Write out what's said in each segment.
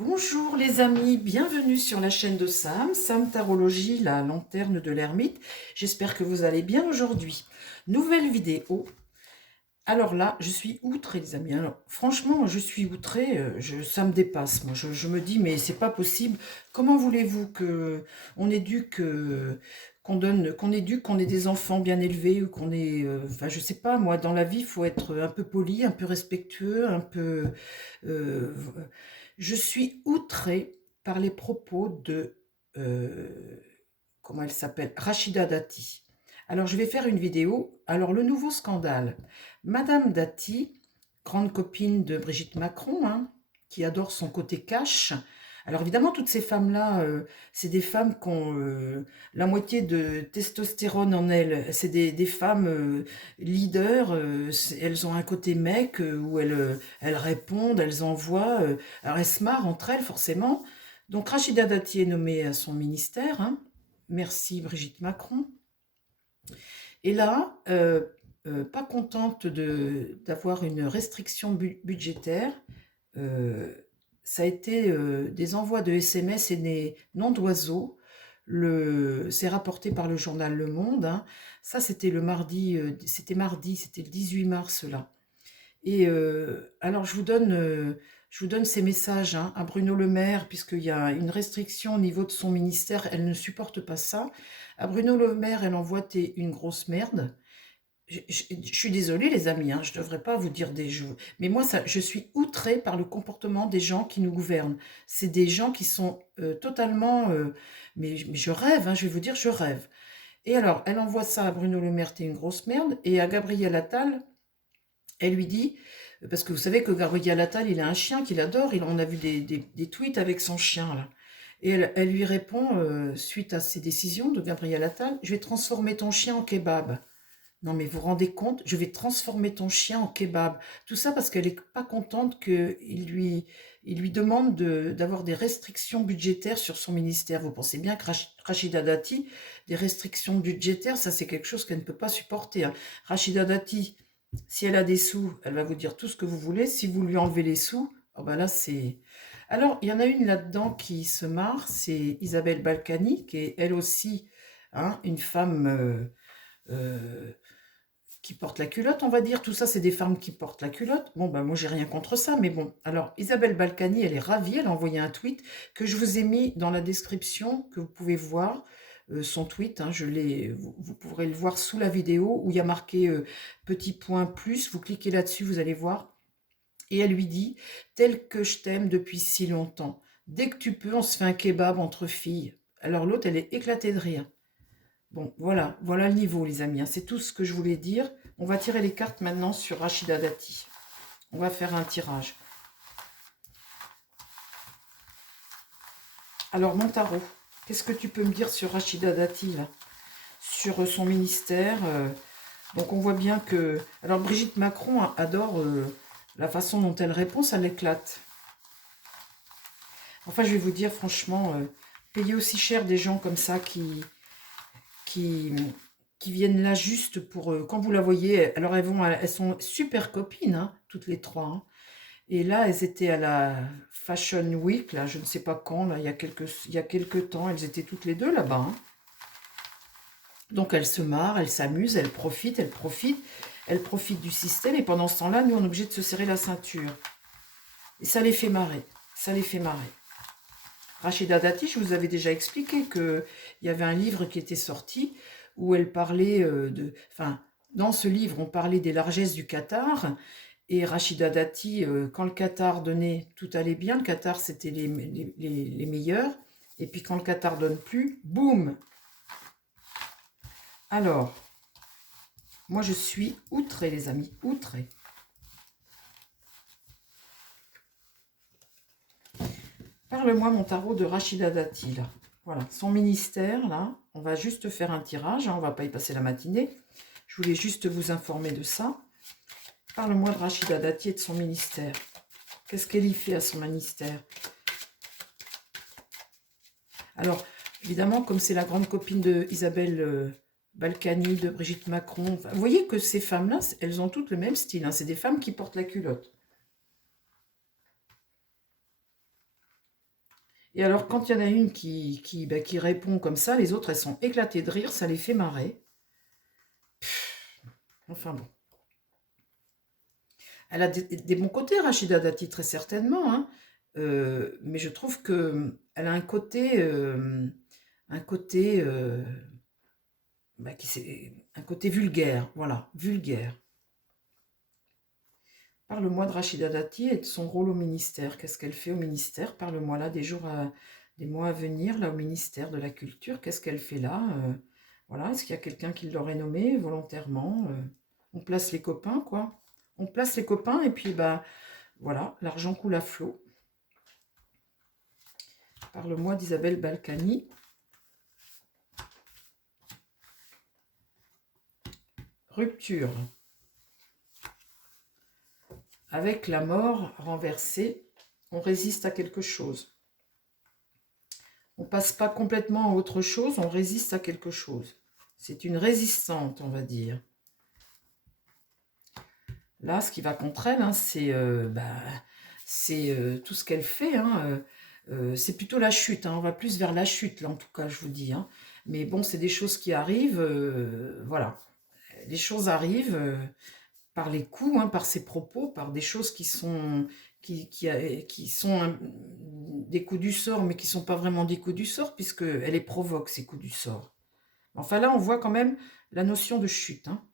Bonjour les amis, bienvenue sur la chaîne de Sam, Sam Tarologie, la lanterne de l'ermite. J'espère que vous allez bien aujourd'hui. Nouvelle vidéo. Alors là, je suis outrée les amis. Alors, franchement, je suis outrée, ça me dépasse. Moi, je me dis, mais c'est pas possible. Comment voulez-vous que on éduque, qu'on ait des enfants bien élevés ou qu'on ait, enfin, je sais pas. Moi, dans la vie, il faut être un peu poli, un peu respectueux, un peu. euh, je suis outrée par les propos de, comment elle s'appelle, Rachida Dati. Alors, je vais faire une vidéo. Alors, le nouveau scandale. Madame Dati, grande copine de Brigitte Macron, hein, qui adore son côté cash. Alors, évidemment, toutes ces femmes-là, c'est des femmes qui ont la moitié de testostérone en elles. C'est des femmes leaders. Elles ont un côté mec où elles répondent, elles envoient. Alors, elles se marrent entre elles, forcément. Donc, Rachida Dati est nommée à son ministère, hein. Merci Brigitte Macron. Et là, pas contente d'avoir une restriction budgétaire, euh, ça a été des envois de SMS et des noms d'oiseaux. C'est rapporté par le journal Le Monde, hein. Ça, c'était le mardi, c'était le 18 mars là. Et alors, je vous donne ces messages, hein, à Bruno Le Maire, puisqu'il y a une restriction au niveau de son ministère, elle ne supporte pas ça. À Bruno Le Maire, elle envoie une grosse merde. Je suis désolée, les amis, hein, je ne devrais pas vous dire des jeux. Mais moi, je suis outrée par le comportement des gens qui nous gouvernent. C'est des gens qui sont totalement. Mais je rêve, hein, je vais vous dire, je rêve. Et alors, elle envoie ça à Bruno Le Maire, t'es une grosse merde. Et à Gabriel Attal, elle lui dit, parce que vous savez que Gabriel Attal, il a un chien qu'il adore, on a vu des tweets avec son chien, là. Et elle lui répond, suite à ces décisions de Gabriel Attal, je vais transformer ton chien en kebab. Non mais vous vous rendez compte, je vais transformer ton chien en kebab. Tout ça parce qu'elle n'est pas contente il lui demande d'avoir des restrictions budgétaires sur son ministère. Vous pensez bien que Rachida Dati, des restrictions budgétaires, ça c'est quelque chose qu'elle ne peut pas supporter, hein. Rachida Dati, si elle a des sous, elle va vous dire tout ce que vous voulez. Si vous lui enlevez les sous, oh ben là c'est... Alors, il y en a une là-dedans qui se marre, c'est Isabelle Balkany, qui est elle aussi, hein, une femme euh, qui porte la culotte, on va dire. Tout ça, c'est des femmes qui portent la culotte. Bon, ben moi, j'ai rien contre ça, mais bon. Alors, Isabelle Balkany, elle est ravie, elle a envoyé un tweet que je vous ai mis dans la description, que vous pouvez voir. Son tweet, hein, vous pourrez le voir sous la vidéo où il y a marqué petit point plus. Vous cliquez là-dessus, vous allez voir. Et elle lui dit, tel que je t'aime depuis si longtemps. Dès que tu peux, on se fait un kebab entre filles. Alors l'autre, elle est éclatée de rire. Bon, voilà, voilà le niveau, les amis, hein. C'est tout ce que je voulais dire. On va tirer les cartes maintenant sur Rachida Dati. On va faire un tirage. Alors, mon tarot, qu'est-ce que tu peux me dire sur Rachida Dati, là? Sur son ministère. Donc, on voit bien que... Alors, Brigitte Macron adore la façon dont elle répond, ça l'éclate. Enfin, je vais vous dire, franchement, payer aussi cher des gens comme ça qui, qui viennent là juste pour... quand vous la voyez, alors elles sont super copines, hein, toutes les trois, hein. Et là, elles étaient à la Fashion Week, là, je ne sais pas quand, là, il y a quelques temps, elles étaient toutes les deux là-bas, hein. Donc elles se marrent, elles s'amusent, elles profitent du système. Et pendant ce temps-là, nous, on est obligé de se serrer la ceinture. Et ça les fait marrer, ça les fait marrer. Rachida Dati, je vous avais déjà expliqué qu'il y avait un livre qui était sorti où elle parlait enfin, dans ce livre, on parlait des largesses du Qatar. Et Rachida Dati, quand le Qatar donnait, tout allait bien. Le Qatar, c'était les meilleurs. Et puis quand le Qatar donne plus, boum. Alors, moi je suis outrée, les amis, outrée. Parle-moi, mon tarot, de Rachida Dati, là. Voilà, son ministère, là. On va juste faire un tirage, hein, on ne va pas y passer la matinée. Je voulais juste vous informer de ça. Parle-moi de Rachida Dati et de son ministère. Qu'est-ce qu'elle y fait à son ministère? Alors, évidemment, comme c'est la grande copine de Isabelle Balkany, de Brigitte Macron, enfin, vous voyez que ces femmes-là, elles ont toutes le même style, hein. C'est des femmes qui portent la culotte. Et alors, quand il y en a une qui répond comme ça, les autres, elles sont éclatées de rire, ça les fait marrer. Enfin bon. Elle a des bons côtés, Rachida Dati, très certainement, hein. Mais je trouve que elle a un côté, un côté vulgaire, voilà, vulgaire. Parle-moi de Rachida Dati et de son rôle au ministère. Qu'est-ce qu'elle fait au ministère? Parle-moi là des mois à venir, là, au ministère de la Culture. Qu'est-ce qu'elle fait là? Voilà, est-ce qu'il y a quelqu'un qui l'aurait nommé volontairement? On place les copains, quoi. On place les copains et puis, bah, voilà, l'argent coule à flot. Parle-moi d'Isabelle Balkany. Rupture. Avec la mort renversée, on résiste à quelque chose. On passe pas complètement à autre chose, on résiste à quelque chose. C'est une résistante, on va dire. Là, ce qui va contre elle, hein, c'est tout ce qu'elle fait. Hein, c'est plutôt la chute. Hein, on va plus vers la chute, là, en tout cas, je vous dis. Hein. Mais bon, c'est des choses qui arrivent. Voilà. Les choses arrivent par les coups, hein, par ses propos, par des choses qui sont, qui sont des coups du sort, mais qui ne sont pas vraiment des coups du sort, puisqu'elle les provoque, ces coups du sort. Enfin, là, on voit quand même la notion de chute. Hein.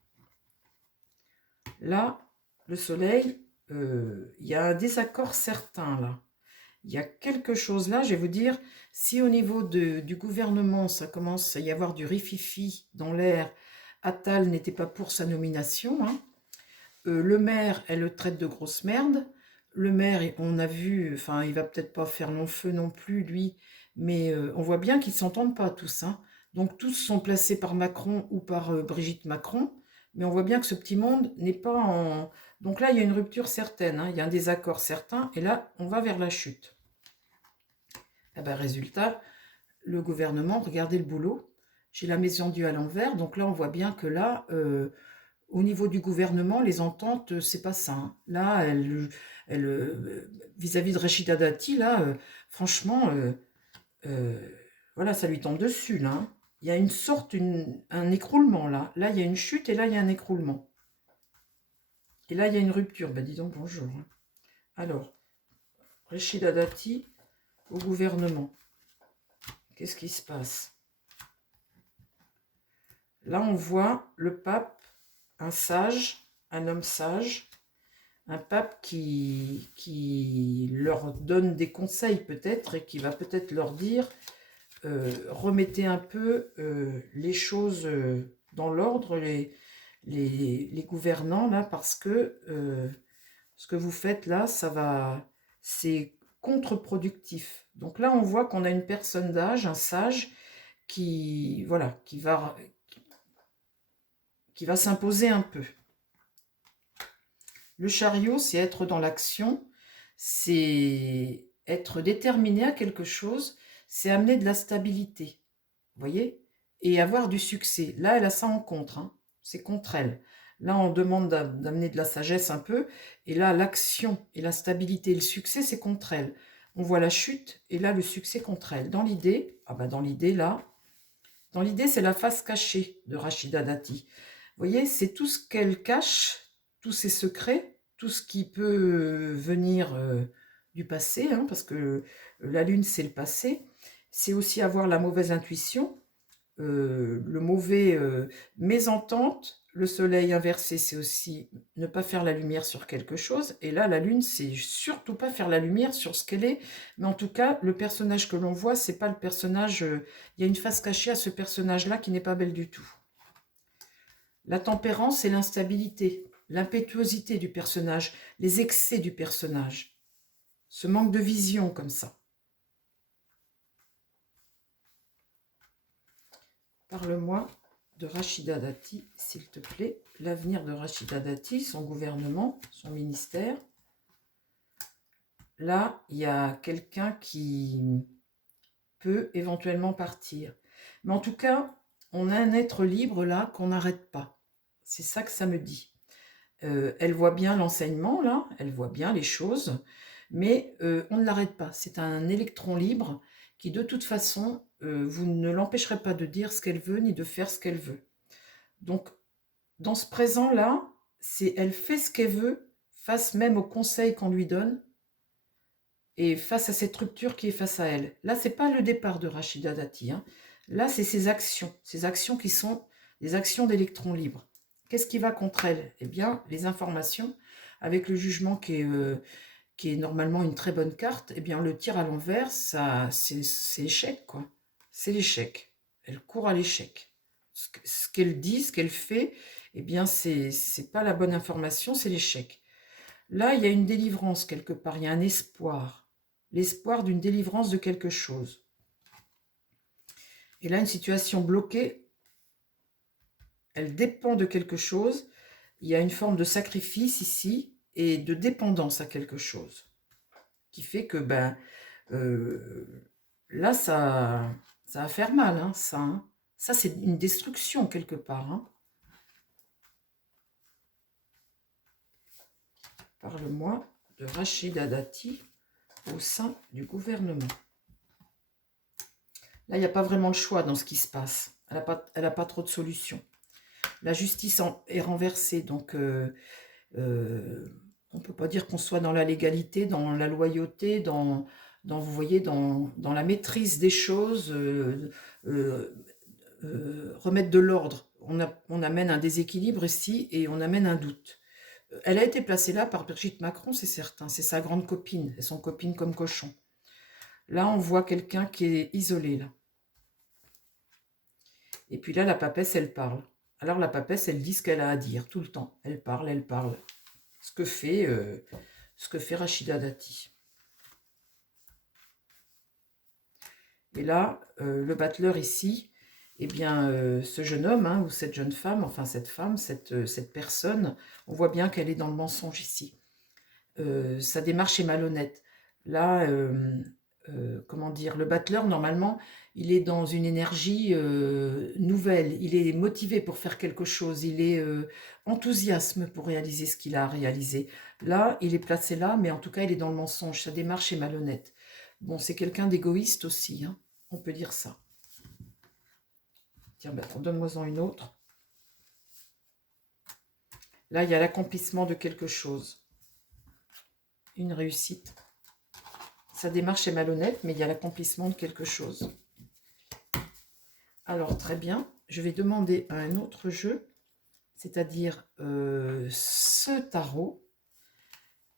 Là, le soleil, il y a un désaccord certain, là. Il y a quelque chose là, je vais vous dire, si au niveau du gouvernement, ça commence à y avoir du rififi dans l'air, Attal n'était pas pour sa nomination, hein. Le maire, elle le traite de grosse merde. Le maire, on a vu, enfin, il va peut-être pas faire long feu non plus, lui, mais on voit bien qu'ils ne s'entendent pas tous. Hein. Donc tous sont placés par Macron ou par Brigitte Macron, mais on voit bien que ce petit monde n'est pas en... Donc là, il y a une rupture certaine, hein, il y a un désaccord certain, et là, on va vers la chute. Eh ben, résultat, le gouvernement, regardez le boulot, j'ai la maison due à l'envers, donc là, on voit bien que là... au niveau du gouvernement, les ententes, c'est pas ça. Hein. Là, vis-à-vis de Rachida Dati, là, franchement, euh, voilà, ça lui tombe dessus, là. Hein. Il y a une sorte, un écroulement, là. Là, il y a une chute et là, il y a un écroulement. Et là, il y a une rupture. Ben, dis donc, bonjour. Hein. Alors, Rachida Dati au gouvernement. Qu'est-ce qui se passe? Là, on voit le pape, un sage, un homme sage, un pape qui leur donne des conseils peut-être et qui va peut-être leur dire remettez un peu les choses dans l'ordre, les gouvernants là, parce que ce que vous faites là, c'est contre-productif. Donc là, on voit qu'on a une personne d'âge, un sage, voilà, qui va s'imposer un peu. Le chariot, c'est être dans l'action, c'est être déterminé à quelque chose, c'est amener de la stabilité, vous voyez, et avoir du succès. Là, elle a ça en contre, hein. C'est contre elle. Là, on demande d'amener de la sagesse un peu, et là, l'action et la stabilité et le succès, c'est contre elle. On voit la chute, et là, le succès contre elle. Dans l'idée, dans l'idée, là, dans l'idée, c'est la face cachée de Rachida Dati. Vous voyez, c'est tout ce qu'elle cache, tous ses secrets, tout ce qui peut venir du passé, hein, parce que la lune, c'est le passé. C'est aussi avoir la mauvaise intuition, le mauvais mésentente. Le soleil inversé, c'est aussi ne pas faire la lumière sur quelque chose. Et là, la lune, c'est surtout pas faire la lumière sur ce qu'elle est. Mais en tout cas, le personnage que l'on voit, c'est pas le personnage... il y a une face cachée à ce personnage-là qui n'est pas belle du tout. La tempérance et l'instabilité, l'impétuosité du personnage, les excès du personnage, ce manque de vision comme ça. Parle-moi de Rachida Dati, s'il te plaît. L'avenir de Rachida Dati, son gouvernement, son ministère. Là, il y a quelqu'un qui peut éventuellement partir. Mais en tout cas, on a un être libre là qu'on n'arrête pas. C'est ça que ça me dit. Elle voit bien l'enseignement, là, elle voit bien les choses, Mais on ne l'arrête pas. C'est un électron libre qui, de toute façon, vous ne l'empêcherez pas de dire ce qu'elle veut ni de faire ce qu'elle veut. Donc, dans ce présent-là, elle fait ce qu'elle veut, face même aux conseils qu'on lui donne, et face à cette rupture qui est face à elle. Là, c'est pas le départ de Rachida Dati, hein. Là, c'est ses actions qui sont des actions d'électrons libres. Qu'est-ce qui va contre elle? Eh bien, les informations, avec le jugement qui est normalement une très bonne carte, eh bien, le tir à l'envers, ça, c'est l'échec, quoi. C'est l'échec. Elle court à l'échec. Ce qu'elle dit, ce qu'elle fait, eh bien, c'est pas la bonne information, c'est l'échec. Là, il y a une délivrance quelque part, il y a un espoir. L'espoir d'une délivrance de quelque chose. Et là, une situation bloquée, elle dépend de quelque chose. Il y a une forme de sacrifice ici et de dépendance à quelque chose. Qui fait que, là, ça va faire mal, hein, ça. Hein. Ça, c'est une destruction quelque part. Hein. Parle-moi de Rachida Dati au sein du gouvernement. Là, il n'y a pas vraiment le choix dans ce qui se passe. Elle a pas trop de solutions. La justice est renversée, donc on ne peut pas dire qu'on soit dans la légalité, dans la loyauté, vous voyez, dans la maîtrise des choses, remettre de l'ordre. On amène un déséquilibre ici et on amène un doute. Elle a été placée là par Brigitte Macron, c'est certain. C'est sa grande copine. Elles sont copines comme cochons. Là, on voit quelqu'un qui est isolé, là. Et puis là, la papesse, elle parle. Alors la papesse, elle dit ce qu'elle a à dire tout le temps. Elle parle, elle parle. Ce que fait Rachida Dati. Et là, le battleur ici, eh bien, ce jeune homme, hein, ou cette jeune femme, enfin cette femme, cette personne, on voit bien qu'elle est dans le mensonge ici. Sa démarche est malhonnête. Là, comment dire, le battleur, normalement, il est dans une énergie nouvelle, il est motivé pour faire quelque chose, il est enthousiasme pour réaliser ce qu'il a à réaliser. Là, il est placé là, mais en tout cas, il est dans le mensonge, sa démarche est malhonnête. Bon, c'est quelqu'un d'égoïste aussi, hein, on peut dire ça. Tiens, donne-moi-en une autre. Là, il y a l'accomplissement de quelque chose. Une réussite. Sa démarche est malhonnête, mais il y a l'accomplissement de quelque chose. Alors, très bien. Je vais demander à un autre jeu, c'est-à-dire ce tarot.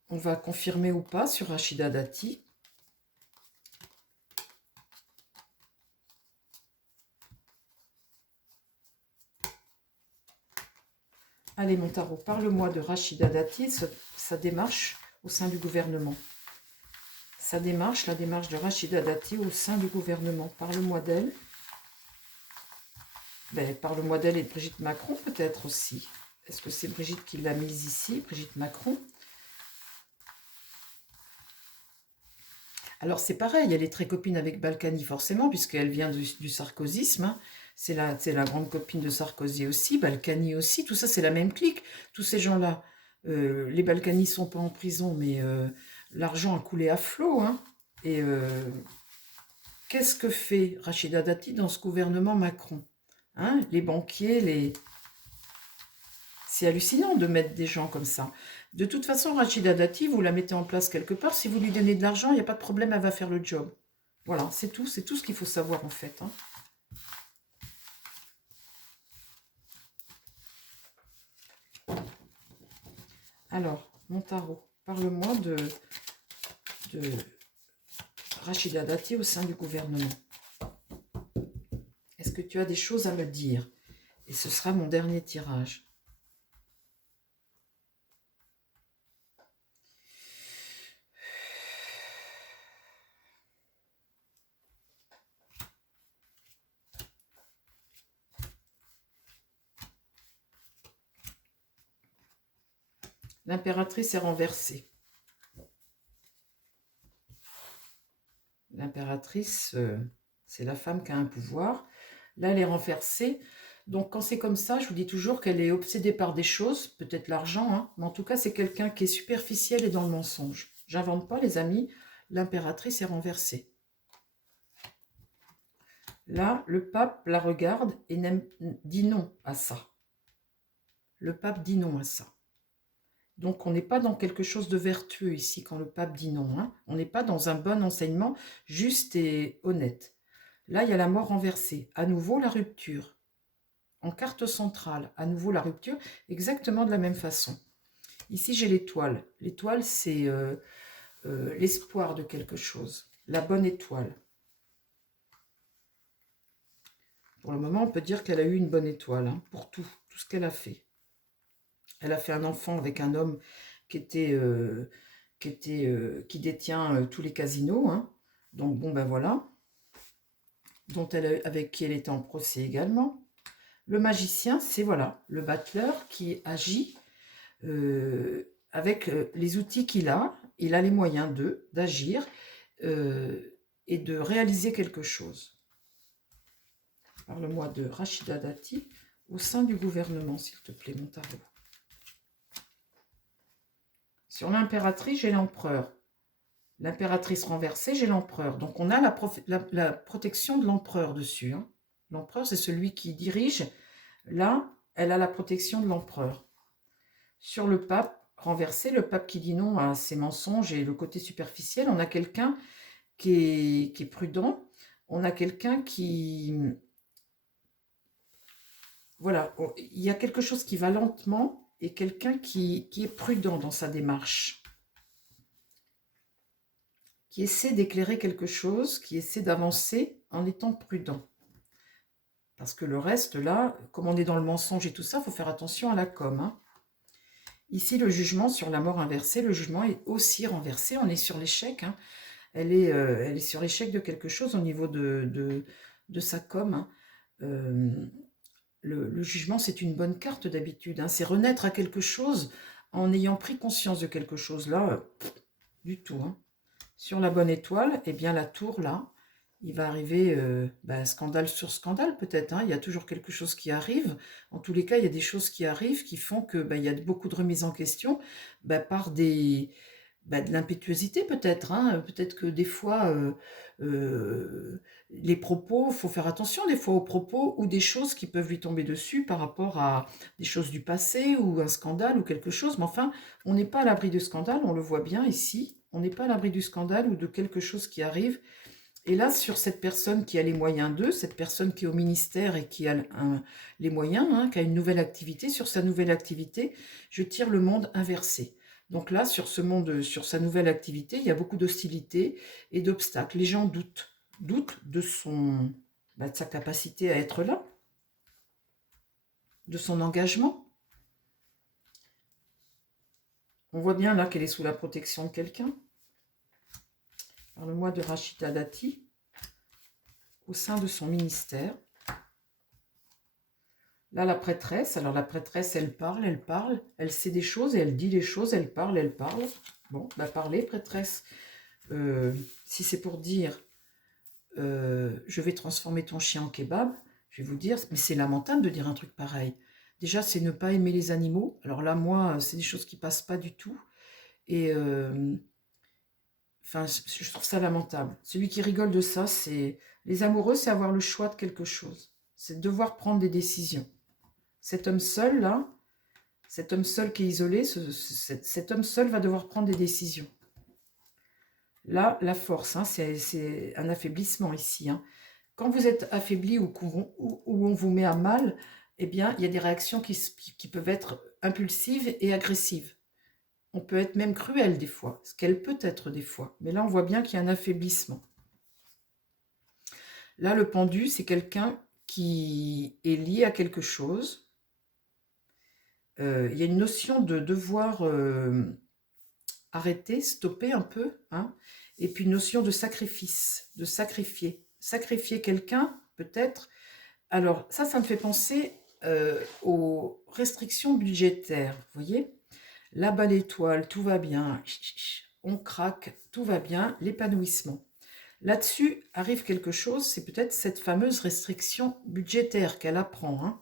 On va confirmer ou pas sur Rachida Dati. Allez, mon tarot, parle-moi de Rachida Dati, sa démarche au sein du gouvernement. Sa démarche, la démarche de Rachida Dati au sein du gouvernement. Parle-moi d'elle. Parle-moi d'elle et de Brigitte Macron peut-être aussi. Est-ce que c'est Brigitte qui l'a mise ici, Brigitte Macron? Alors c'est pareil, elle est très copine avec Balkany forcément, puisqu'elle vient du sarkozysme. Hein. C'est la grande copine de Sarkozy aussi, Balkany aussi, tout ça c'est la même clique. Tous ces gens-là, les Balkany ne sont pas en prison, mais l'argent a coulé à flot. Hein. Et qu'est-ce que fait Rachida Dati dans ce gouvernement Macron? Hein, les banquiers, c'est hallucinant de mettre des gens comme ça. De toute façon, Rachida Dati, vous la mettez en place quelque part. Si vous lui donnez de l'argent, il n'y a pas de problème, elle va faire le job. Voilà, c'est tout ce qu'il faut savoir en fait. Hein. Alors, mon tarot, parle-moi de Rachida Dati au sein du gouvernement. Est-ce que tu as des choses à me dire? Et ce sera mon dernier tirage. L'impératrice est renversée. L'impératrice, c'est la femme qui a un pouvoir. Là, elle est renversée. Donc, quand c'est comme ça, je vous dis toujours qu'elle est obsédée par des choses, peut-être l'argent, hein, mais en tout cas, c'est quelqu'un qui est superficiel et dans le mensonge. J'invente pas, les amis. L'impératrice est renversée. Là, le pape la regarde et dit non à ça. Le pape dit non à ça. Donc, on n'est pas dans quelque chose de vertueux ici quand le pape dit non. Hein. On n'est pas dans un bon enseignement juste et honnête. Là, il y a la mort renversée. À nouveau, la rupture. En carte centrale, à nouveau la rupture, exactement de la même façon. Ici, j'ai l'étoile. L'étoile, c'est l'espoir de quelque chose. La bonne étoile. Pour le moment, on peut dire qu'elle a eu une bonne étoile hein, pour tout ce qu'elle a fait. Elle a fait un enfant avec un homme qui détient tous les casinos. Hein. Donc, bon, ben voilà. Avec qui elle était en procès également. Le magicien, c'est voilà, le battleur qui agit avec les outils qu'il a. Il a les moyens d'agir et de réaliser quelque chose. Parle-moi de Rachida Dati au sein du gouvernement, s'il te plaît, mon tarot. Sur l'impératrice, j'ai l'empereur. L'impératrice renversée, j'ai l'empereur. Donc, on a la protection de l'empereur dessus. Hein. L'empereur, c'est celui qui dirige. Là, elle a la protection de l'empereur. Sur le pape renversé, le pape qui dit non à ses mensonges et le côté superficiel, on a quelqu'un qui est prudent. On a quelqu'un qui... Voilà, il y a quelque chose qui va lentement et quelqu'un qui est prudent dans sa démarche. Qui essaie d'éclairer quelque chose, qui essaie d'avancer en étant prudent. Parce que le reste, là, comme on est dans le mensonge et tout ça, il faut faire attention à la com. Hein. Ici, le jugement sur la mort inversée, le jugement est aussi renversé. On est sur l'échec. Hein. Elle est sur l'échec de quelque chose au niveau de sa com. Hein. Le jugement, c'est une bonne carte d'habitude. Hein. C'est renaître à quelque chose en ayant pris conscience de quelque chose. Là, du tout. Hein. Sur la bonne étoile, eh bien la tour, là, il va arriver scandale sur scandale peut-être. Hein. Il y a toujours quelque chose qui arrive. En tous les cas, il y a des choses qui arrivent qui font que il y a beaucoup de remises en question par de l'impétuosité peut-être. Hein. Peut-être que des fois, les propos, il faut faire attention des fois aux propos ou des choses qui peuvent lui tomber dessus par rapport à des choses du passé ou un scandale ou quelque chose. Mais enfin, on n'est pas à l'abri de scandale, on le voit bien ici. On n'est pas à l'abri du scandale ou de quelque chose qui arrive. Et là, sur cette personne qui a les moyens d'eux, cette personne qui est au ministère et qui a les moyens, hein, qui a une nouvelle activité, sur sa nouvelle activité, je tire le monde inversé. Donc là, sur ce monde, sur sa nouvelle activité, il y a beaucoup d'hostilité et d'obstacles. Les gens doutent de sa capacité à être là, de son engagement. On voit bien là qu'elle est sous la protection de quelqu'un. Parle-moi de Rachida Dati au sein de son ministère. Là, la prêtresse. Alors, la prêtresse, elle parle. Elle sait des choses et elle dit les choses. Elle parle. Bon, parlez, prêtresse. Si c'est pour dire je vais transformer ton chien en kebab, je vais vous dire, mais c'est lamentable de dire un truc pareil. Déjà, c'est ne pas aimer les animaux. Alors là, moi, c'est des choses qui passent pas du tout. Et je trouve ça lamentable. Celui qui rigole de ça, c'est... Les amoureux, c'est avoir le choix de quelque chose. C'est devoir prendre des décisions. Cet homme seul, là, cet homme seul qui est isolé, cet homme seul va devoir prendre des décisions. Là, la force, hein, c'est un affaiblissement ici. Hein. Quand vous êtes affaibli ou on vous met à mal, eh bien, il y a des réactions qui peuvent être impulsives et agressives. On peut être même cruel des fois, ce qu'elle peut être des fois. Mais là, on voit bien qu'il y a un affaiblissement. Là, le pendu, c'est quelqu'un qui est lié à quelque chose. Il y a une notion de devoir arrêter, stopper un peu. Hein, et puis une notion de sacrifice, de sacrifier. Sacrifier quelqu'un, peut-être. Alors, ça me fait penser aux restrictions budgétaires, vous voyez ? La balle étoile, tout va bien, on craque, tout va bien, l'épanouissement. Là-dessus arrive quelque chose, c'est peut-être cette fameuse restriction budgétaire qu'elle apprend. Hein.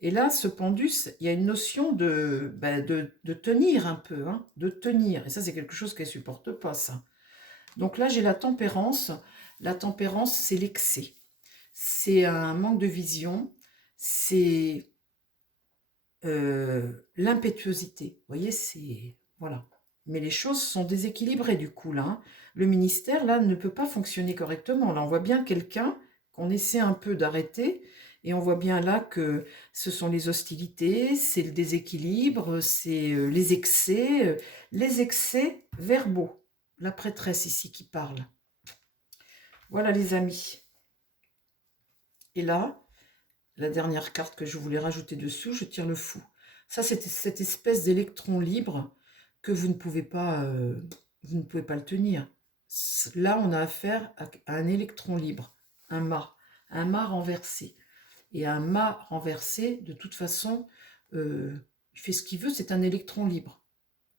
Et là, ce pendu, il y a une notion de, ben, de tenir un peu, hein, de tenir. Et ça, c'est quelque chose qu'elle ne supporte pas, ça. Donc là, j'ai la tempérance. La tempérance, c'est l'excès. C'est un manque de vision. C'est l'impétuosité. Vous voyez, c'est... Voilà. Mais les choses sont déséquilibrées du coup, là, hein. Le ministère, là, ne peut pas fonctionner correctement. Là, on voit bien quelqu'un qu'on essaie un peu d'arrêter, et on voit bien là que ce sont les hostilités, c'est le déséquilibre, c'est les excès verbaux. La prêtresse ici qui parle. Voilà les amis. Et là, la dernière carte que je voulais rajouter dessous, je tire le fou. Ça, c'est cette espèce d'électron libre que vous ne pouvez pas le tenir. Là, on a affaire à un électron libre, un mât renversé. Et un mât renversé, de toute façon, il fait ce qu'il veut, c'est un électron libre.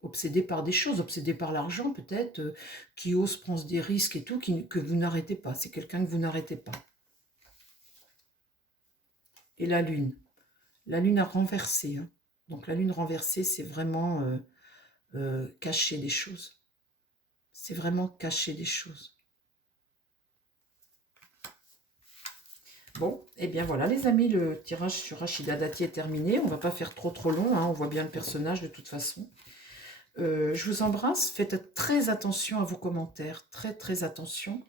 Obsédé par des choses, obsédé par l'argent peut-être, qui ose prendre des risques et tout, que vous n'arrêtez pas. C'est quelqu'un que vous n'arrêtez pas. Et la lune a renversé, hein. Donc la lune renversée, c'est vraiment cacher des choses. C'est vraiment cacher des choses. Bon, et bien voilà les amis, le tirage sur Rachida Dati est terminé. On ne va pas faire trop long, hein, on voit bien le personnage de toute façon. Je vous embrasse, faites très attention à vos commentaires, très attention.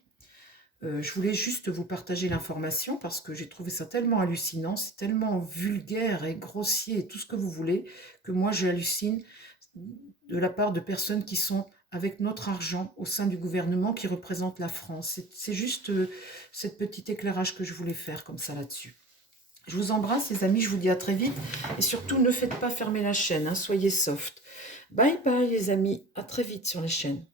Je voulais juste vous partager l'information parce que j'ai trouvé ça tellement hallucinant, c'est tellement vulgaire et grossier et tout ce que vous voulez, que moi j'hallucine de la part de personnes qui sont avec notre argent au sein du gouvernement qui représente la France. C'est juste cette petit éclairage que je voulais faire comme ça là-dessus. Je vous embrasse les amis, je vous dis à très vite et surtout ne faites pas fermer la chaîne, hein, soyez soft. Bye bye les amis, à très vite sur les chaînes.